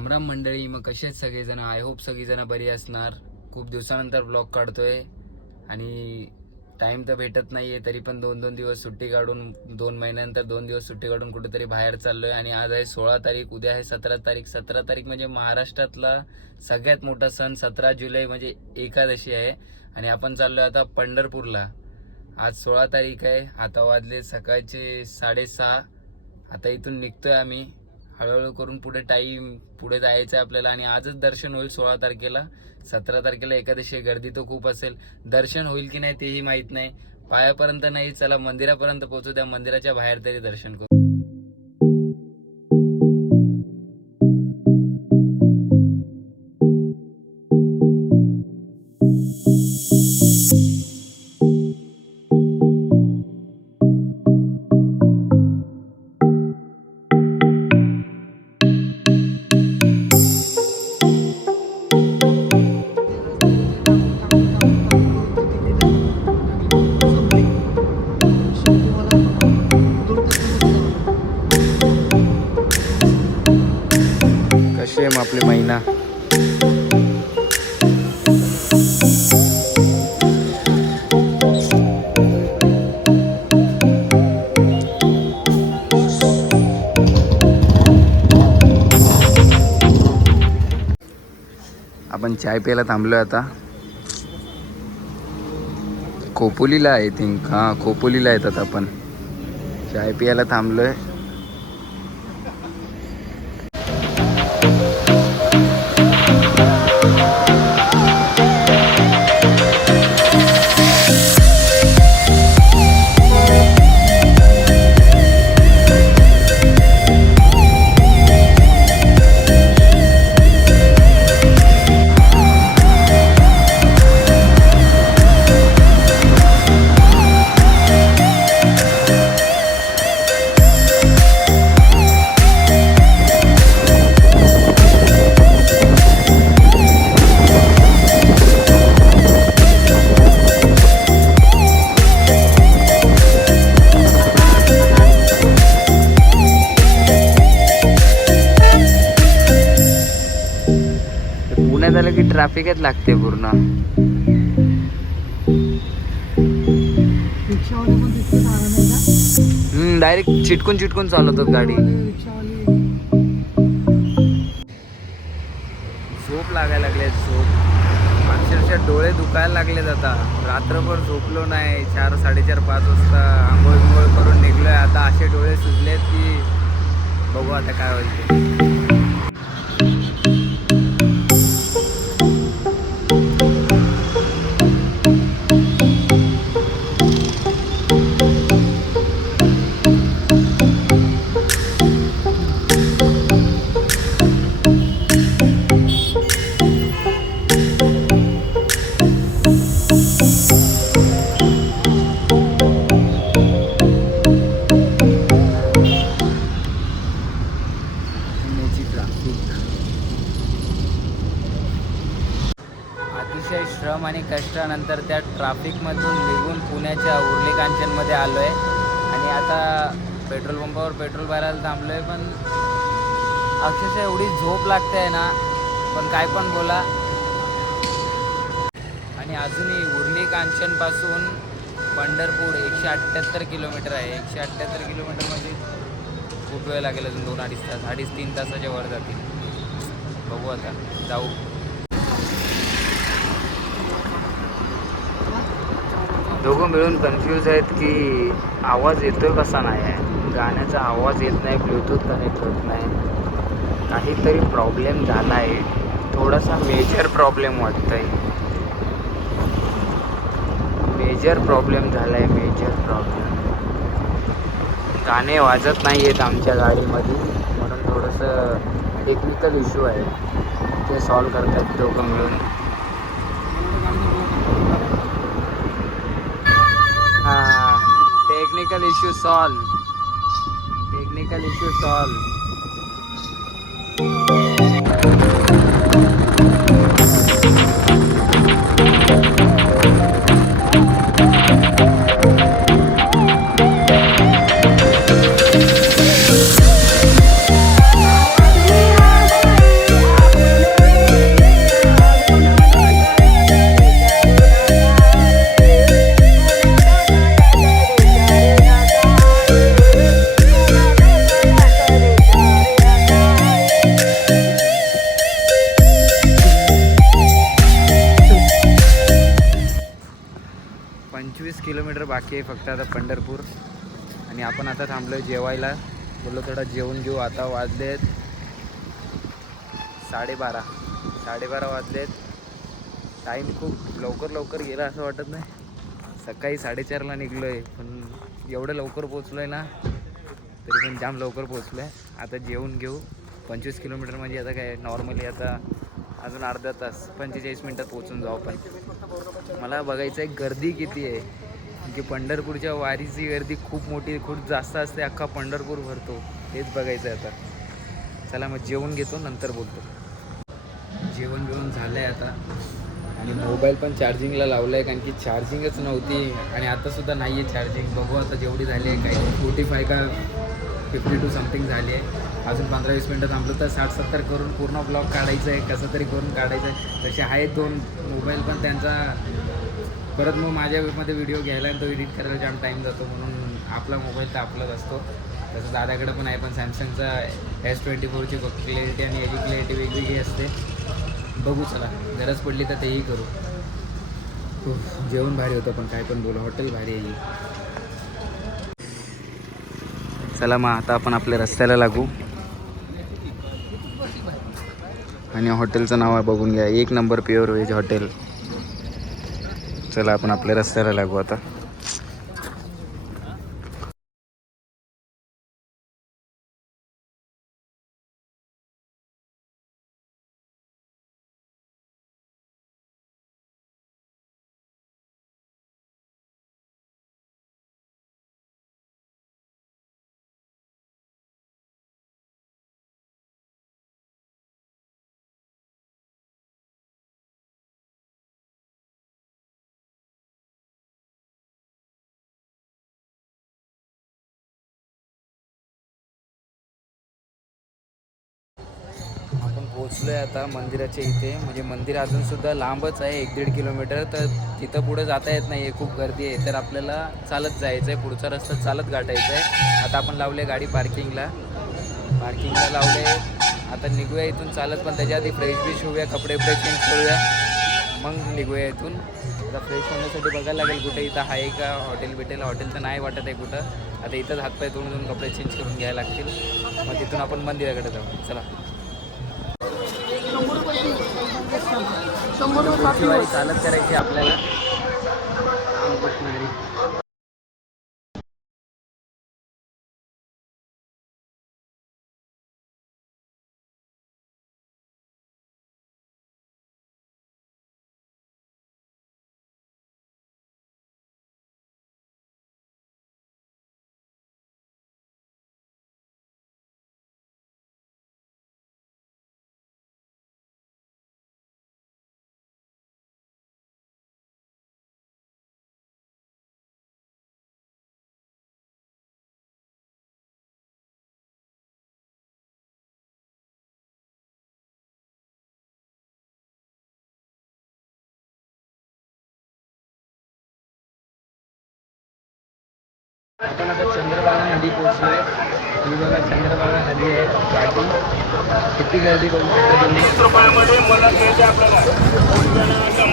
रामराम मंडळी, मग कसे आहेत सगळेजण? आय होप सगळीजण बरी असणार. खूप दिवसानंतर ब्लॉग काढतोय आणि टाइम तर भेटत नाहीये, तरी पण दोन दिवस सुट्टी काढून 2 महिन्यानंतर 2 दिवस सुट्टी काढून कुठेतरी बाहेर चाललोय. आणि आज आहे 16 तारीख, उद्या आहे 17 तारीख. 17 तारीख म्हणजे महाराष्ट्रातला सगळ्यात मोठा सण. 17 जुलै म्हणजे एकादशी आहे आणि आपण चाललोय आता पंढरपूरला. आज 16 तारीख आहे. आता वाजले सकाळचे 6:30. आता इथून निघतोय आम्ही हळूहळू करून. पुढे जायचं आहे आपल्याला आणि आजच दर्शन होईल 16 तारखेला. 17 तारखेला एकादशी, गर्दी तर खूप असेल. दर्शन होईल की नाही तेही माहीत नाही. पायापर्यंत नाही, चला मंदिरापर्यंत पोहोचू द्या, मंदिराच्या बाहेर तरी दर्शन करू. कशी आहे मग आपली महिना? आपण चाय प्यायला थांबलोय आता. खोपोलीला आय थिंक, हां खोपोलीला येतात. आपण चाय प्यायला थांबलोय. पुण्यात आलं की ट्रॅफिकच लागते पूर्ण. डायरेक्ट चिटकून चालवतात गाडी. झोप लागायला लागले, झोप अक्षरशः डोळे दुखायला लागलेत आता. रात्रभर झोपलो नाही. 4, 4:30, 5 वाजता आंघोळ करून निघलोय. आता असे डोळे सुजलेत की बघू आता काय होईल ते. अतिशय श्रम आणि कष्टानंतर त्या ट्रॅफिकमधून निघून पुण्याच्या उर्ली कांचनमध्ये आलो आहे. आणि आता पेट्रोल पंपावर पेट्रोल भरायला थांबलो आहे. पण अक्षरशः एवढी झोप लागते आहे ना, पण काय पण बोला. आणि अजूनही उर्ली कांचनपासून पंढरपूर 178 किलोमीटर आहे. 178 किलोमीटर म्हणजे खूप वेळ लागेल. अजून 2-2.5 तास, 2.5-3 तासाच्या वर जातील. बघू आता, जाऊ. दोघं मिळून कन्फ्यूज आहेत की आवाज येतोय कसा नाही आहे. गाण्याचा आवाज येत नाही, ब्लूटूथ कनेक्ट होत नाही. काहीतरी प्रॉब्लेम झाला आहे. थोडासा मेजर प्रॉब्लेम वाटतं आहे. मेजर प्रॉब्लेम झाला आहे, मेजर प्रॉब्लेम. गाणे वाजत नाही आहेत आमच्या गाडीमध्ये, म्हणून थोडंसं टेक्निकल इश्यू आहे. ते सॉल्व करतात दोघं मिळून. Technical issue solve. बाकी आहे फक्त आता पंढरपूर. आणि आपण आता थांबलो आहे जेवायला. बोललो थोडा जेवून घेऊ. आता वाजलेत 12:30. 12:30 वाजलेत. टाईम खूप लवकर गेला असं वाटत नाही. सकाळी 4:30ला निघलो आहे, पण एवढं लवकर पोचलो आहे ना, तरी पण जाम लवकर पोचलो आहे. आता जेवून घेऊ. 25 किलोमीटर म्हणजे आता काय नॉर्मली आता अजून अर्धा तास 45 मिनटात पोचून जाऊ. पण मला बघायचं आहे गर्दी किती आहे, की पंढरपूरच्या वारीची गर्दी खूप मोठी, खूप जास्त असते. अख्खा पंढरपूर भरतो. हेच बघायचं आहे आता. चला मग जेवून घेतो, नंतर बोलतो. जेवण बिवून झालं आहे आता. आणि मोबाईल पण चार्जिंगला लावलं आहे, कारण की चार्जिंगच नव्हती. आणि आतासुद्धा नाही आहे चार्जिंग. बघू आता जेवढी झाली आहे, काही 45 का 52 समथिंग झाली आहे. अजून 15-20 मिनटं थांबलं तर 60-70 करून पूर्ण ब्लॉग काढायचं आहे. कसं तरी करून काढायचं आहे. तसे आहेत 2 मोबाईल, पण त्यांचा परत मग माझ्यामध्ये व्हिडिओ घ्यायला आणि तो एडिट करायला जाम टाईम जातो. म्हणून आपला मोबाईल तर आपलाच असतो. तसं दादाकडे पण आहे, पण सॅमसंगचा S24ची क्लॅरिटी आणि याची क्लॅरिटी वेगवेगळी असते. बघू चला, गरज पडली तर तेही करू. जेवण भारी होतं, पण काय पण बोलू, हॉटेल भारी आहे. चला मग आता आपण आपल्या रस्त्याला लागू. आणि हॉटेलचं नाव आहे बघून घ्या, 1 नंबर प्युअर व्हेज हॉटेल. चला आपण आपल्या रस्त्याला लागू आता. आपण पोचलो आहे आता मंदिराच्या इथे. म्हणजे मंदिर अजूनसुद्धा लांबच आहे, 1-1.5 किलोमीटर. तर तिथं पुढं जाता येत नाही आहे, खूप गर्दी आहे. तर आपल्याला चालत जायचं आहे, पुढचा रस्ता चालत गाठायचा आहे. आता आपण लावले गाडी पार्किंगला लावले. आता निघूया इथून चालत, पण त्याच्या आधी फ्रेश बिश होऊया, कपडे चेंज करूया, मग निघूया इथून. आता फ्रेश होण्यासाठी बघायला लागेल कुठे इथं आहे का हॉटेल तर नाही वाटत आहे कुठं. आता इथंच हातपाय तोडून कपडे चेंज करून घ्यायला लागतील. मग तिथून आपण मंदिराकडे जाऊ. चला. पुढची वारी चालत करायची आपल्याला. आपण आता चंद्रभागा नदी पोहोचलोय. ही बघा चंद्रभागा नदी आहे घाटी. किती गर्दी करू शकता तुम्ही.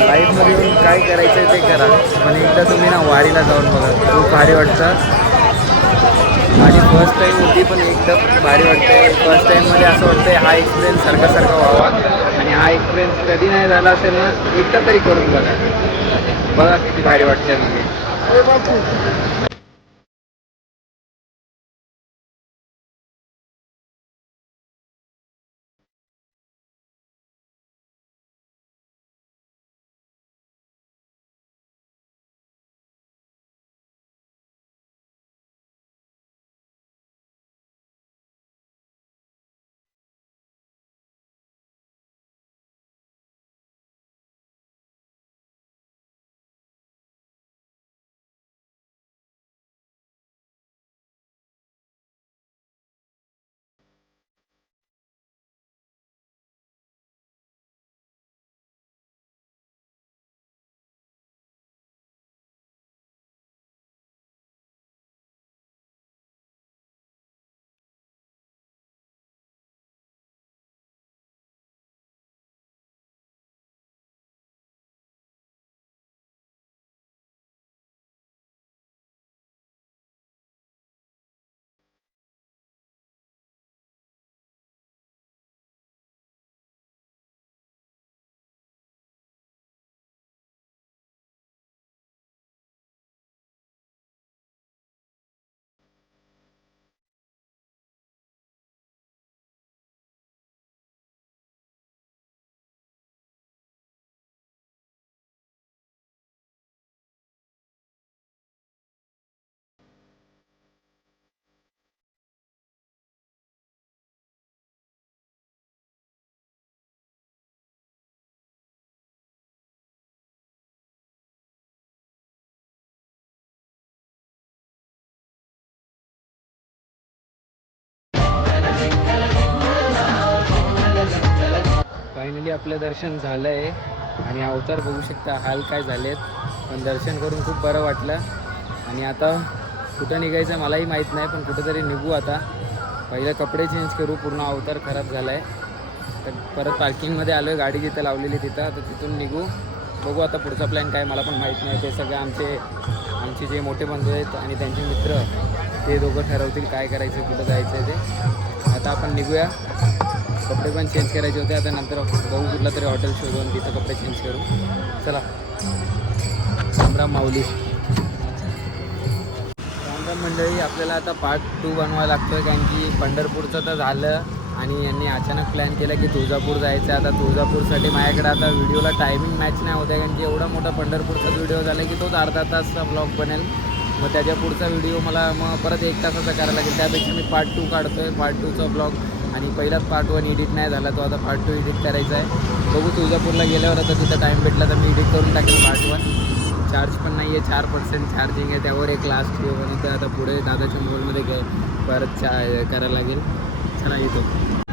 लाईफमध्ये येऊन काय करायचं ते करा, पण एकदा तुम्ही ना वारीला जाऊन बघा, खूप भारी वाटतं. माझी फर्स्ट टाईम होती, पण एकदम भारी वाटते. फर्स्ट टाईममध्ये असं वाटतंय हा एक्सपिरियन्स सारखा व्हावा. आणि हा एक्सपिरियन्स कधी नाही झाला असेल ना, एकदा तरी करून बघा किती भारी वाटते तुम्ही. मस्तपैकी आपलं दर्शन झालं आहे आणि अवतार बघू शकता हाल काय झालेत, पण दर्शन करून खूप बरं वाटलं. आणि आता कुठं निघायचं मलाही माहीत नाही, पण कुठेतरी निघू आता. पहिले कपडे चेंज करू, पूर्ण अवतार खराब झाला आहे. तर परत पार्किंगमध्ये आलो आहे, गाडी जिथं लावलेली तिथं, आता तिथून निघू. बघू आता पुढचा प्लॅन काय मला पण माहीत नाही. ते सगळे आमचे जे मोठे बंधू आहेत आणि त्यांचे मित्र ते दोघं ठरवतील काय करायचं, कुठं जायचं आहे ते. आता आपण निघूया. कपडे पण चेंज करायचे होते, आता नंतर बघू कुठला तरी हॉटेल शोधून तिथं कपडे चेंज करू. चला. रामराम माऊली. रामराम मंडळी. आपल्याला आता पार्ट 2 बनवायला लागतो आहे, कारण की पंढरपूरचं तर झालं आणि यांनी अचानक प्लॅन केला की तुळजापूर जायचं. आता तुळजापूरसाठी माझ्याकडे आता व्हिडिओला टायमिंग मॅच नाही होत आहे, कारण की एवढा मोठा पंढरपूरचा व्हिडिओ झाला की तोच अर्धा तासचा ब्लॉग बनेल. मग त्याच्या पुढचा व्हिडिओ मला मग परत 1 तासाचा करायला लागेल. त्यापेक्षा मी पार्ट 2 काढतो आहे, पार्ट 2चा ब्लॉग. आणि पहिलाच पार्ट 1 एडिट नाही झाला, तो आता पार्ट 2 एडिट करायचा आहे. बघू तुळजापूरला गेल्यावर आता तिथं टाईम भेटला तर मी एडिट करून टाकेल पार्ट 1. चार्ज पण नाही आहे, 4% चार्जिंग आहे, त्यावर एक लास्ट ठेव आणि तर आता पुढे दादाच्या मोबाईलमध्ये परत करायला लागेल. चला येतो.